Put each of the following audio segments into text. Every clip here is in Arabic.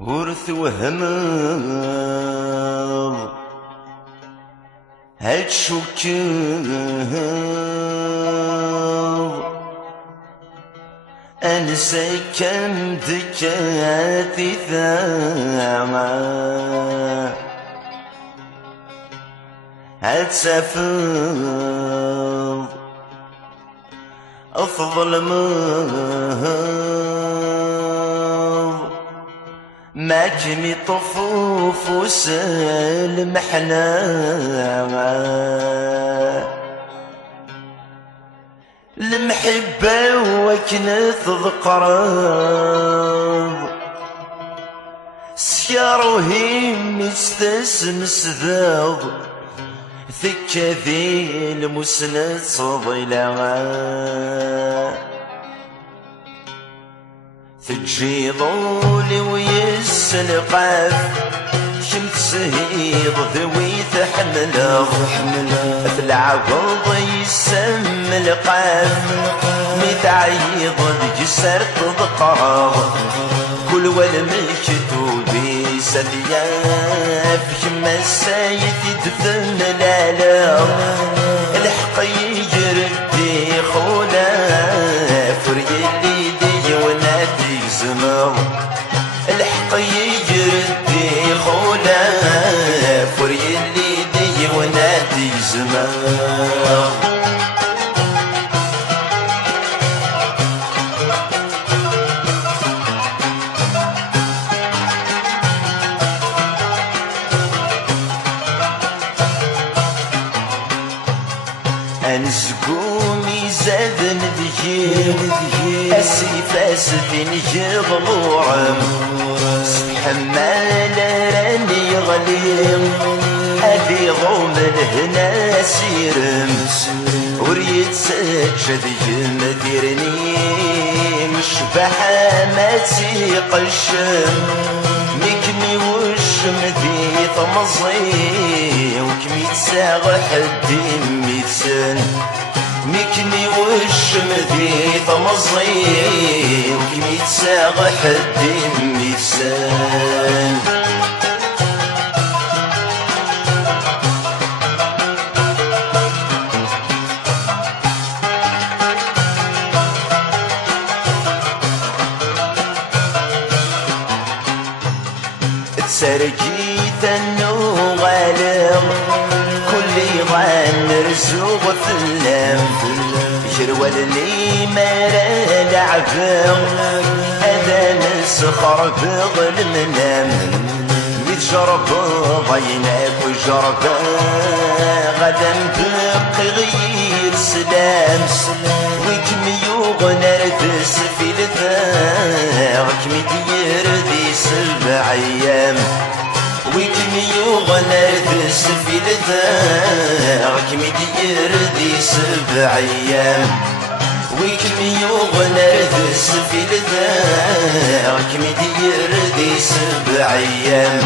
ورث وهمض هتشكض أنسى كم دكاتي ثامة هتسافض أفضل ما كمي طفوف وسلم حنامة المحبة وكنت ذقرب سيار وهيم يستسمس ذاب ثكة ذي المسند صضيلة تجي ضولي ويسلقاف شمت سهيض ذوي تحمله تلعب يسم القاف متعيض جسر تذكره كل والمكتوبي سدياف شم السايد يدفن الآلاف الحق يجردي خولاف فريلي ونادي زمر الحق يجردي خولا فريلي دي ونادي زمر أنزقومي زادن دجيل أسيف أسفين جغلورم حمال راني غليل أبي ضوم الهنا سيرم وريد سجد يمديرني مشبحة ما تسيق الشم مكمي وشم ذي طمزي وكمي تساغ حدي ميتسن مكني وشم ذي طمزي وكمي تساغ حدي ميتسن تسرجيت النغالم كل ظن رزوق فلم جرول اللي مرا لعبم أذان السخر بغل منام متجرب ضيناك وجرب غدا بقي غير سلام وكمي يغنرفس في الثاغ كمي دير ذي 7 أيام وكمي يغنرفس في الثاغ كمي دير ذي 7 أيام وكمي يغنرفس في الثاغ كمي دير ذي 7 أيام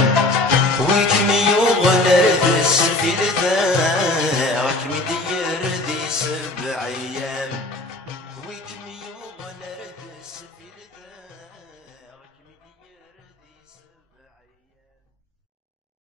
وكمي يغنرفس في الثاغ كمي دير ذي 7 أيام وكمي يغنرفس في الثاغ